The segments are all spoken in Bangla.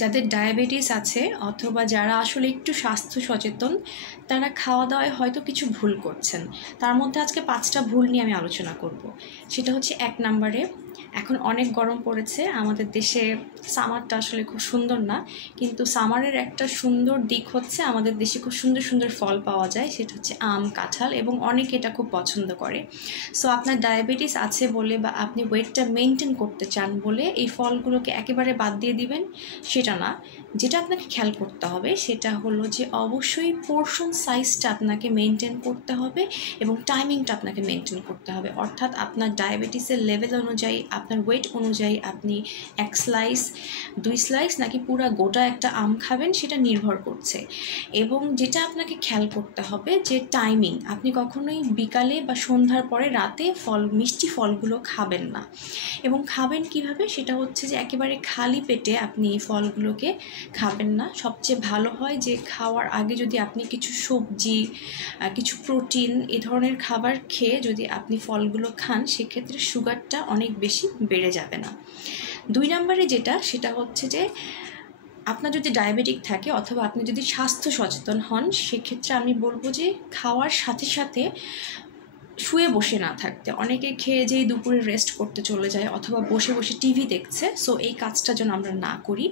যাদের ডায়াবেটিস আছে অথবা যারা আসলে একটু স্বাস্থ্য সচেতন তারা খাওয়া দাওয়ায় হয়তো কিছু ভুল করছেন। তার মধ্যে আজকে 5টা ভুল নিয়ে আমি আলোচনা করব। সেটা হচ্ছে 1 নম্বরে, এখন অনেক গরম পড়েছে আমাদের দেশে, সামারটা আসলে খুব সুন্দর না, কিন্তু সামারের একটা সুন্দর দিক হচ্ছে আমাদের দেশে খুব সুন্দর সুন্দর ফল পাওয়া যায়, সেটা হচ্ছে আম, কাঁঠাল, এবং অনেকে এটা খুব পছন্দ করে। সো আপনার ডায়াবেটিস আছে বলে বা আপনি ওয়েটটা মেনটেন করতে চান বলে এই ফলগুলোকে একেবারে বাদ দিয়ে দিবেন সেটা না। যেটা আপনাকে খেয়াল করতে হবে সেটা হলো যে অবশ্যই পোর্শন সাইজটা আপনাকে মেনটেন করতে হবে এবং টাইমিংটা আপনাকে মেনটেন করতে হবে। অর্থাৎ আপনার ডায়াবেটিসের লেভেল অনুযায়ী, আপনার ওয়েট অনুযায়ী আপনি 1 স্লাইস, 2 স্লাইস নাকি পুরা গোটা একটা আম খাবেন সেটা নির্ভর করছে। এবং যেটা আপনাকে খেয়াল করতে হবে যে টাইমিং, আপনি কখনোই বিকালে বা সন্ধ্যার পরে রাতে মিষ্টি ফলগুলো খাবেন না। এবং খাবেন কিভাবে, সেটা হচ্ছে যে একেবারে খালি পেটে আপনি ফলগুলোকে খাবেন না। সবচেয়ে ভালো হয় যে খাওয়ার আগে যদি আপনি কিছু সবজি, কিছু প্রোটিন, এ ধরনের খাবার খেয়ে যদি আপনি ফলগুলো খান, সেক্ষেত্রে সুগারটা অনেক বেশি বেড়ে যাবে না। 2 নম্বরে যেটা, সেটা হচ্ছে যে আপনার যদি ডায়াবেটিক থাকে অথবা আপনি যদি স্বাস্থ্য সচেতন হন, সেক্ষেত্রে আমি বলবো যে খাওয়ার সাথে সাথে শুয়ে বসে না থাকতে। অনেকে খেয়ে যেই দুপুরে রেস্ট করতে চলে যায় অথবা বসে বসে টিভি দেখছে। সো এই কাজটা যেন আমরা না করি।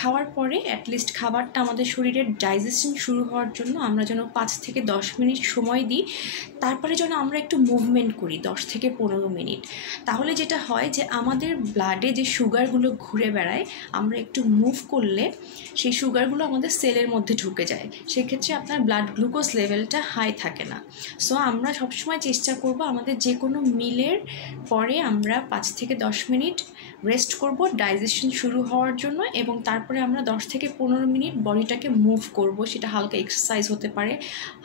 খাওয়ার পরে অ্যাটলিস্ট খাবারটা আমাদের শরীরের ডাইজেশন শুরু হওয়ার জন্য আমরা যেন 5 থেকে 10 মিনিট সময় দিই। তারপরে যেন আমরা একটু মুভমেন্ট করি 10 থেকে 15 মিনিট। তাহলে যেটা হয় যে আমাদের ব্লাডে যে সুগারগুলো ঘুরে বেড়ায়, আমরা একটু মুভ করলে সেই সুগারগুলো আমাদের সেলের মধ্যে ঢুকে যায়। সেক্ষেত্রে আপনার ব্লাড গ্লুকোজ লেভেলটা হাই থাকে না। সো আমরা সবসময় চেষ্টা করব আমাদের যে কোনো মিলের পরে আমরা 5 থেকে 10 মিনিট রেস্ট করব ডাইজেশন শুরু হওয়ার জন্য, এবং তারপরে আমরা 10 থেকে 15 মিনিট বডিটাকে মুভ করব। সেটা হালকা এক্সারসাইজ হতে পারে,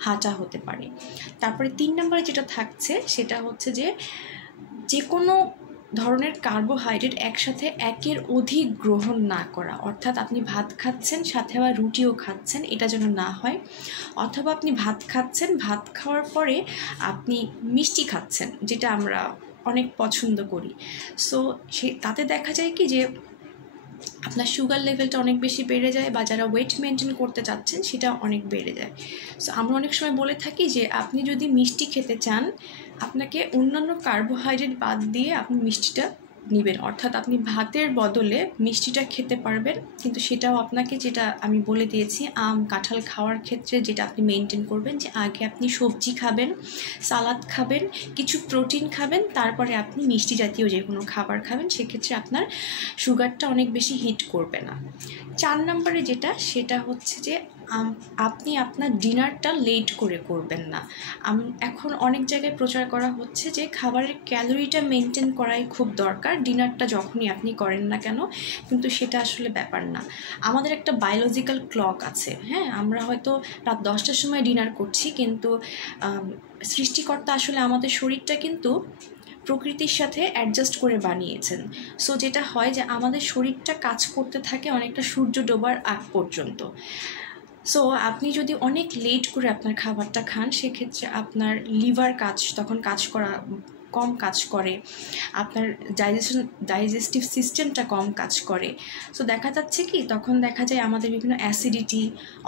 হাঁটা হতে পারে। তারপরে 3 নম্বরে যেটা থাকছে সেটা হচ্ছে যে কোনো ধরনের কার্বোহাইড্রেট একসাথে একের অধিক গ্রহণ না করা। অর্থাৎ আপনি ভাত খাচ্ছেন সাথে আবার রুটিও খাচ্ছেন, এটা যেন না হয়। অথবা আপনি ভাত খাচ্ছেন, ভাত খাওয়ার পরে আপনি মিষ্টি খাচ্ছেন, যেটা আমরা অনেক পছন্দ করি। সো তাতে দেখা যায় কি যে আপনার সুগার লেভেলটা অনেক বেশি বেড়ে যায়, বা যারা ওয়েট মেনটেন করতে চাচ্ছেন সেটা অনেক বেড়ে যায়। সো আমরা অনেক সময় বলে থাকি যে আপনি যদি মিষ্টি খেতে চান, আপনাকে অন্যান্য কার্বোহাইড্রেট বাদ দিয়ে আপনি মিষ্টিটা নেবেন। অর্থাৎ আপনি ভাতের বদলে মিষ্টিটা খেতে পারবেন, কিন্তু সেটাও আপনাকে, যেটা আমি বলে দিয়েছি আম, কাঁঠাল খাওয়ার ক্ষেত্রে যেটা আপনি মেনটেন করবেন, যে আগে আপনি সবজি খাবেন, সালাদ খাবেন, কিছু প্রোটিন খাবেন, তারপরে আপনি মিষ্টি জাতীয় যে কোনো খাবার খাবেন। সেক্ষেত্রে আপনার সুগারটা অনেক বেশি হিট করবে না। 4 নম্বরে যেটা, সেটা হচ্ছে যে আপনি আপনার ডিনারটা লেট করে করবেন না। এখন অনেক জায়গায় প্রচার করা হচ্ছে যে খাবারের ক্যালোরিটা মেনটেন করাই খুব দরকার ডিনারটা যখনই আপনি করেন না কেন, কিন্তু সেটা আসলে ব্যাপার না। আমাদের একটা বায়োলজিক্যাল ক্লক আছে, হ্যাঁ, আমরা হয়তো রাত 10টার সময় ডিনার করছি, কিন্তু সৃষ্টিকর্তা আসলে আমাদের শরীরটা কিন্তু প্রকৃতির সাথে অ্যাডজাস্ট করে বানিয়েছেন। সো যেটা হয় যে আমাদের শরীরটা কাজ করতে থাকে অনেকটা সূর্য ডোবার আগ পর্যন্ত। সো আপনি যদি অনেক লেট করে আপনার খাবারটা খান, সেক্ষেত্রে আপনার লিভার তখন কম কাজ করে, আপনার ডাইজেস্টিভ সিস্টেমটা কম কাজ করে। সো দেখা যাচ্ছে কি, তখন দেখা যায় আমাদের বিভিন্ন অ্যাসিডিটি,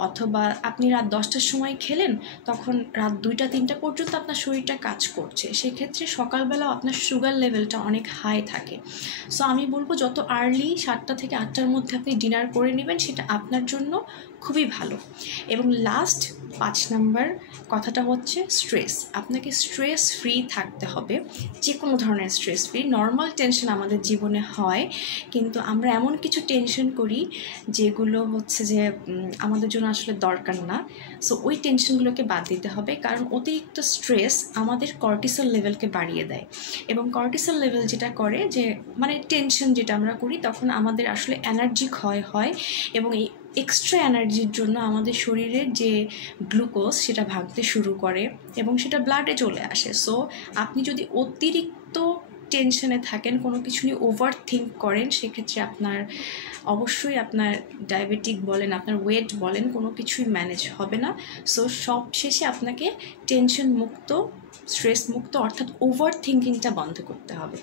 অথবা আপনি রাত 10টার সময় খেলেন, তখন রাত 2টা 3টা পর্যন্ত আপনার শরীরটা কাজ করছে। সেক্ষেত্রে সকালবেলা আপনার সুগার লেভেলটা অনেক হাই থাকে। সো আমি বলবো যত আর্লি 7টা থেকে 8টার মধ্যে আপনি ডিনার করে নেবেন, সেটা আপনার জন্য খুবই ভালো। এবং লাস্ট 5 নম্বর কথাটা হচ্ছে স্ট্রেস। আপনাকে স্ট্রেস ফ্রি থাকতে হবে, যে কোনো ধরনের স্ট্রেস ফ্রি। নর্মাল টেনশন আমাদের জীবনে হয়, কিন্তু আমরা এমন কিছু টেনশন করি যেগুলো হচ্ছে যে আমাদের জন্য আসলে দরকার না। সো ওই টেনশনগুলোকে বাদ দিতে হবে, কারণ অতিরিক্ত স্ট্রেস আমাদের কর্টিসল লেভেলকে বাড়িয়ে দেয়। এবং কর্টিসল লেভেল যেটা করে যে, মানে টেনশন যেটা আমরা করি, তখন আমাদের আসলে এনার্জি ক্ষয় হয়, এবং এই এক্সট্রা এনার্জির জন্য আমাদের শরীরের যে গ্লুকোজ সেটা ভাঙতে শুরু করে এবং সেটা ব্লাডে চলে আসে। সো আপনি যদি অতিরিক্ত টেনশনে থাকেন, কোনো কিছু নিয়ে ওভার থিঙ্ক করেন, সেক্ষেত্রে অবশ্যই আপনার ডায়াবেটিক বলেন, আপনার ওয়েট বলেন, কোনো কিছুই ম্যানেজ হবে না। সো সব শেষে আপনাকে টেনশন মুক্ত, স্ট্রেস মুক্ত, অর্থাৎ ওভার থিঙ্কিংটা বন্ধ করতে হবে।